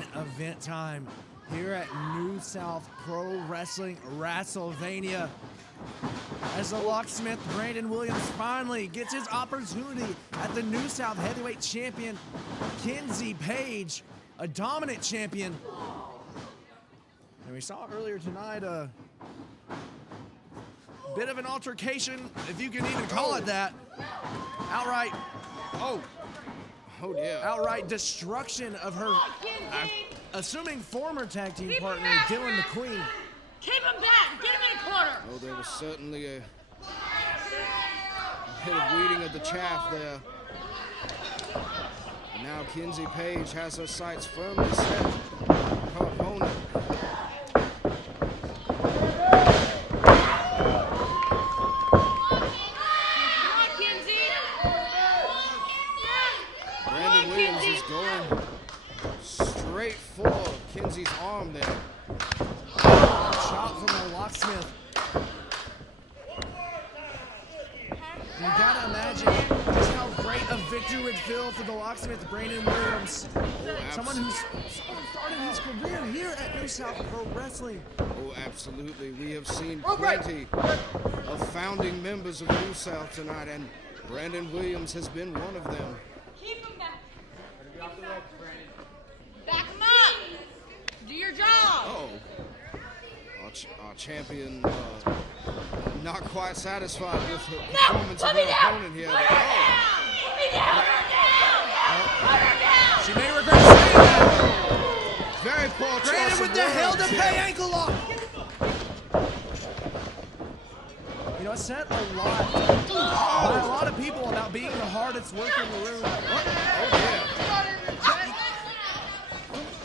main event time here at New South Pro Wrestling Rasslevania. As the Locksmith, Brandon Williams, finally gets his opportunity at the New South Heavyweight Champion, Kenzie Paige, a dominant champion. And we saw earlier tonight a bit of an altercation, if you can even call it that. Outright, outright destruction of her, assuming former tag team partner, Dylan McQueen. Keep him back! Get him in a corner! Oh, there was certainly a bit of weeding of the chaff there. And now Kenzie Paige has her sights firmly set on her opponent. Brandon Williams is going straight for Kenzie's arm there. Shot from the Locksmith. You gotta imagine just how great a victory would feel for the Locksmith, Brandon Williams. Someone who started his career here at New South Pro Wrestling. Oh, absolutely. We have seen plenty of founding members of New South tonight, and Brandon Williams has been one of them. Keep him back. Back him up. Do your job. Oh. Our champion not quite satisfied with her performance of her opponent here. She may regret saying that. Very poor choice. Brandon with the hell to pay ankle lock. You know, it said a lot by a lot of people about being the hardest worker in the room. Oh, yeah.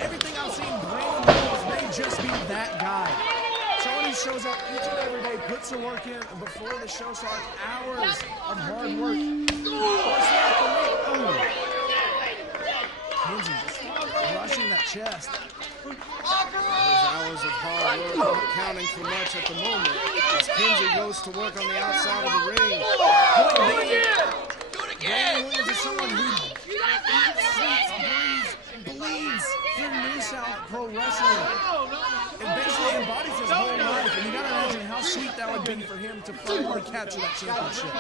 Everything I've seen, Brandon Williams may just be that guy. Someone who shows up each and every day, puts the work in, and before the show starts, hours of hard work. Kenzie just crushing that chest. Those hours of hard work aren't counting for much at the moment as Kenzie goes to work on the outside of the ring. Do it again! Brandon Williams is someone who eats, breathes, bleeds through New South Pro Wrestling. It basically embodies his whole life, and you gotta imagine how sweet that would be for him to finally capture that championship.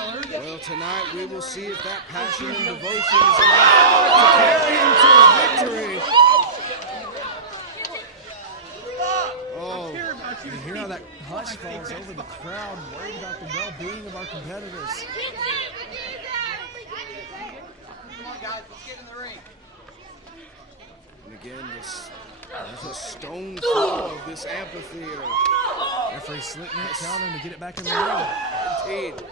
Well, tonight we will see if that passion and devotion is enough to carry him to a victory. Oh, you hear how that hush falls over the crowd, worried about the well-being of our competitors. Come on, guys, let's get in the ring. and again, the stone floor of this amphitheater. Referee Slicknet telling him to get it back in the ring. Indeed.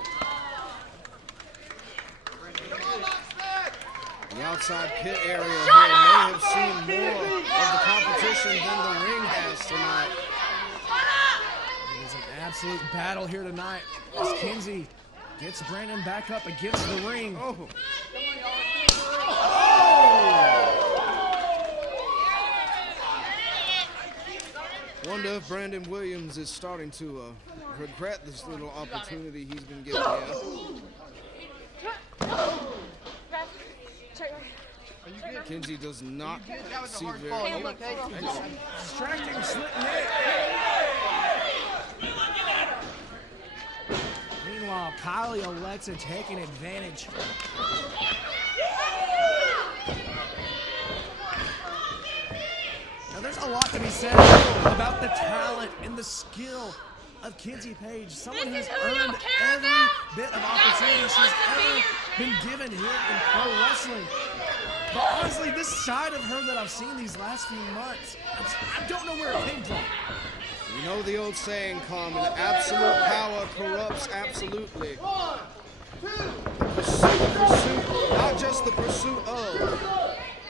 The outside pit area here may have seen more of the competition than the ring has tonight. It is an absolute battle here tonight as Kenzie gets Brandon back up against the ring. Oh. Wonder if Brandon Williams is starting to regret this little opportunity he's been given here. Kenzie does not see very Distracting Slicknet. Meanwhile, Kylie Alexxa taking advantage. Now, there's a lot to be said about the talent and the skill of Kenzie Paige, someone who's earned every bit of opportunity she's ever been given here in pro wrestling. But honestly, this side of her that I've seen these last few months, I don't know where it came from. You know the old saying, Carmen, absolute power corrupts absolutely. The pursuit, not just the pursuit of,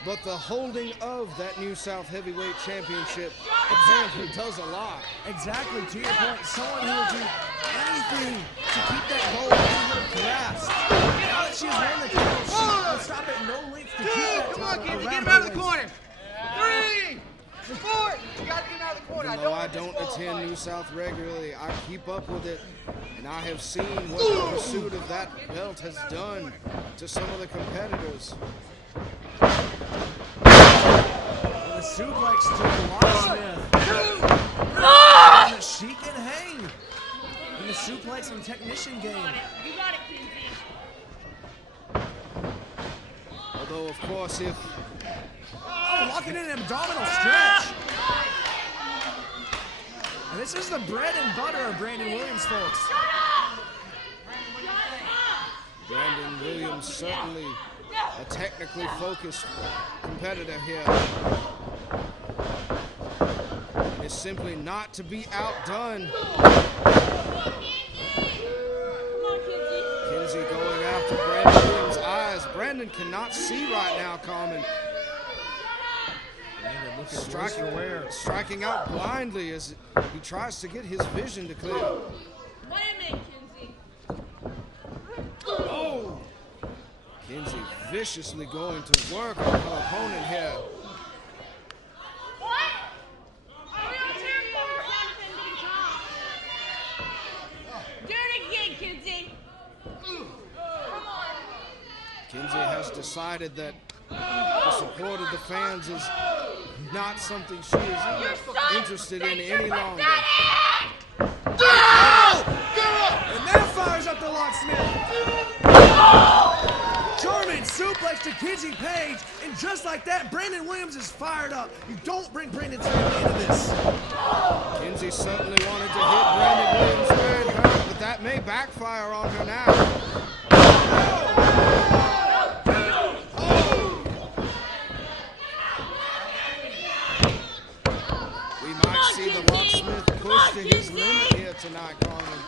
but the holding of that New South Heavyweight Championship apparently does a lot. Exactly, to your point, someone who will do anything to keep that goal in her grasp. Now that she's won the title, she will stop at no lengths to keep that title around Get him her out of the waist. corner. 3, 4. You gotta get him out of the corner. Even though I don't attend New South regularly, I keep up with it, and I have seen what the pursuit of that belt has done to some of the competitors. The suplex to the Locksmith. And she can hang in the suplex and technician game. You got it, Kenzie. Although, of course, if Oh, locking in an abdominal stretch. And this is the bread and butter of Brandon Williams, folks. Brandon Williams certainly a technically focused competitor here is simply not to be outdone. Kenzie going after Brandon Williams' eyes. Brandon cannot see right now, Carmen. Striking out blindly as he tries to get his vision to clear. Wait a minute, Kenzie. Oh! Kenzie viciously going to work on her opponent here. What? Are we on territory? Do it again, Kenzie. Come on. Kenzie has decided that the support of the fans is not something she is interested in any longer. And that fires up the Locksmith. German suplex to Kenzie Paige, and just like that, Brandon Williams is fired up. You don't bring Brandon's family into this. Kenzie certainly wanted to hit Brandon Williams where it hurt, but that may backfire on her now. We might see the Locksmith push to his limit here tonight, Carmen.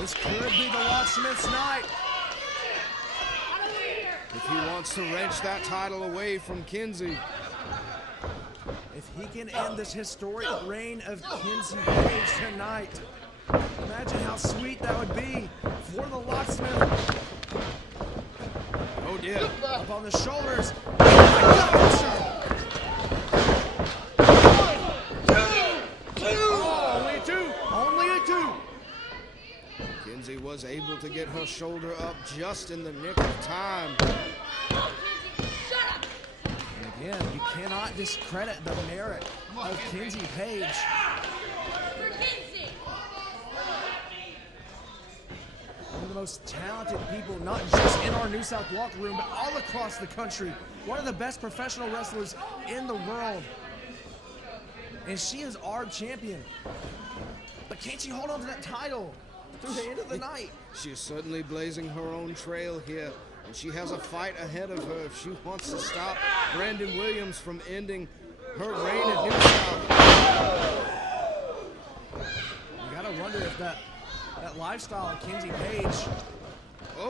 This could be the Locksmith's night. If he wants to wrench that title away from Kenzie. If he can end this historic reign of Kenzie Paige tonight, imagine how sweet that would be for the Locksmith. Oh dear. Up on the shoulders. Only a two. Kenzie was able to get her shoulder up just in the nick of time. And again, you cannot discredit the merit of Kenzie Paige. One of the most talented people, not just in our New South locker room, but all across the country. One of the best professional wrestlers in the world. And she is our champion. But can't she hold on to that title through the end of the night? She is certainly blazing her own trail here, and she has a fight ahead of her if she wants to stop Brandon Williams from ending her reign at New South. You gotta wonder if that lifestyle of Kenzie Paige,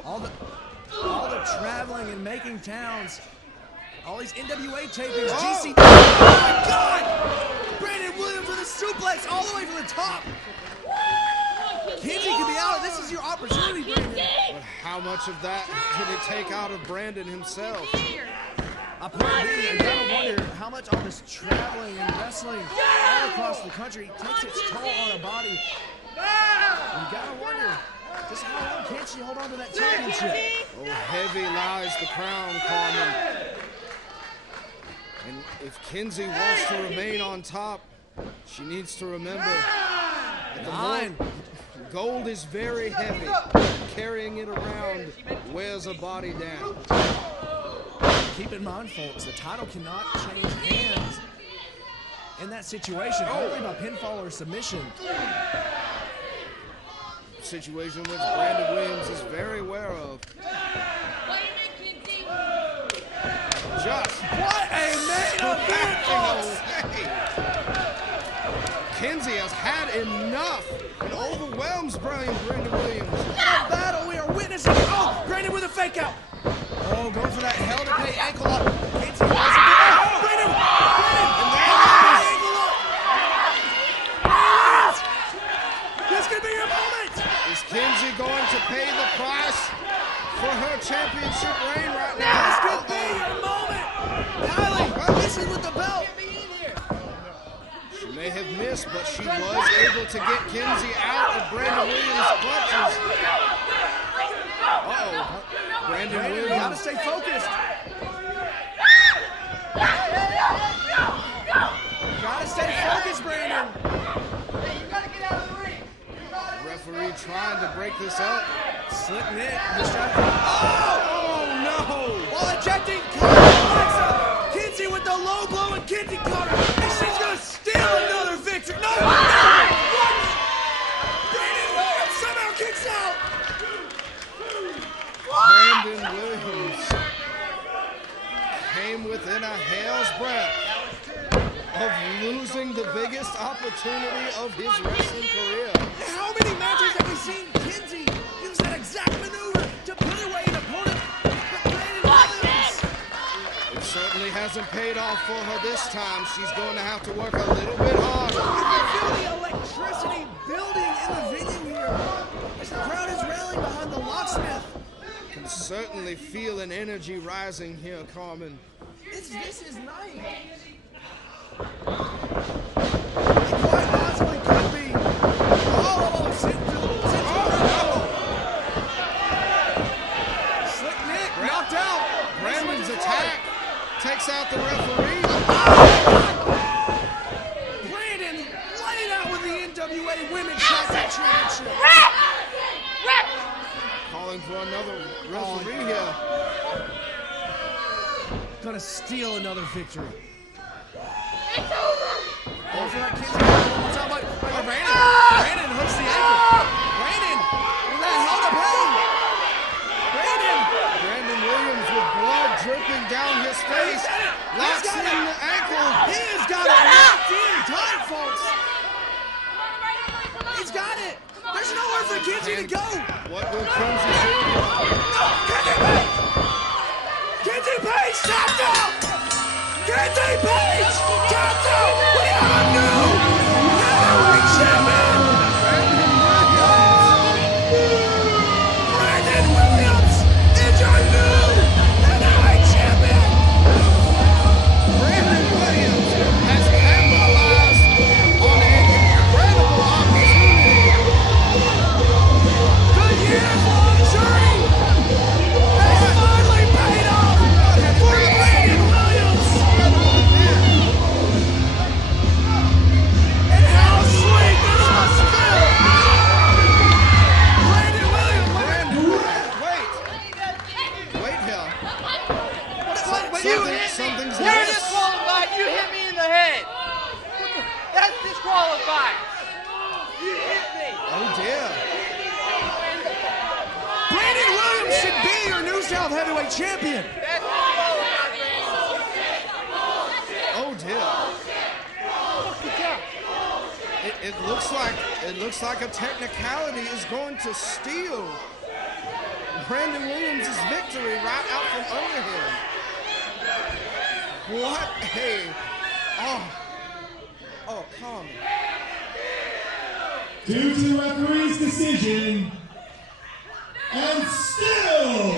all the traveling and making towns, all these NWA tapings, GC. Oh my God! Brandon Williams with a suplex all the way from the top. Kenzie could be out. This is your opportunity, Brandon. But how much of that did it take out of Brandon himself? I gotta wonder how much all this traveling and wrestling all across the country takes its toll on a body. You gotta wonder just how long can she hold on to that championship? Oh, heavy lies the crown, Carmen. And if Kenzie wants to remain on top, she needs to remember that the Nine. gold is very heavy. Carrying it around wears a body down. Keep in mind, folks, the title cannot change hands in that situation, only by pinfall or submission. Situation which Brandon Williams is very aware of. Just What a main event, folks! Kenzie has had enough and overwhelms Brandon Williams. What a battle we are witnessing! Oh, Brandon with a fake out! Oh, going for that hell to pay ankle lock. Kenzie has a big... Oh, Brandon! And there ankle lock! This could be your moment! Is Kenzie going to pay the price for her championship reign right now? This could be your moment! Kylie, missing with the belt! She may have missed, but she was able to get Kenzie out of Brandon Williams' clutches. Uh-oh. Brandon You Williams. gotta stay focused. trying to break this up. Slick Nick distracted. Oh no! While ejecting Kylie Alexxa, Kenzie with the low blow and Kenzie caught her. And she's going to steal another victory. No! What? Brandon Williams somehow kicks out. Brandon Williams came within a hair's breadth of losing the biggest opportunity of his wrestling career. How many matches have we seen Kenzie use that exact maneuver to put away an opponent? But Brandon Williams. It certainly hasn't paid off for her this time. She's going to have to work a little bit harder. You can feel the electricity building in the venue here as the crowd is rallying behind the Locksmith. Can certainly feel an energy rising here, Carmen. This is nice. It quite possibly could be. Slick Nick knocked out. Brandon's attack takes out the referee. Brandon laid out with the NWA Women's Tag Team Championship. Calling for another referee here. Gonna steal another victory. It's over. Going for that Kenzie one time by Brandon. Brandon hooks the ankle. Brandon with that held up pain. Brandon Williams with blood dripping down his face. Locks in the ankle. He has got it locked in tight, folks. He's got it. There's nowhere for Kenzie to go. What will Kenzie do? No, Kenzie Paige. Kenzie Paige tapped out. Kenzie Paige tapped out. We have a new heavyweight champion. Brandon Williams is your new heavyweight champion. Brandon Williams has capitalized on an incredible opportunity. The years-long journey has finally paid off for Brandon Williams. And how sweet this must feel. Brandon Williams. Wait here. Something's You're amiss. disqualified. You hit me in the head. That's disqualified. You hit me. Oh dear. Brandon Williams should be your New South Heavyweight Champion. That's disqualified. Oh dear. It looks like a technicality is going to steal Brandon Williams' victory right out from under him. What a come. Due to the referee's decision, and still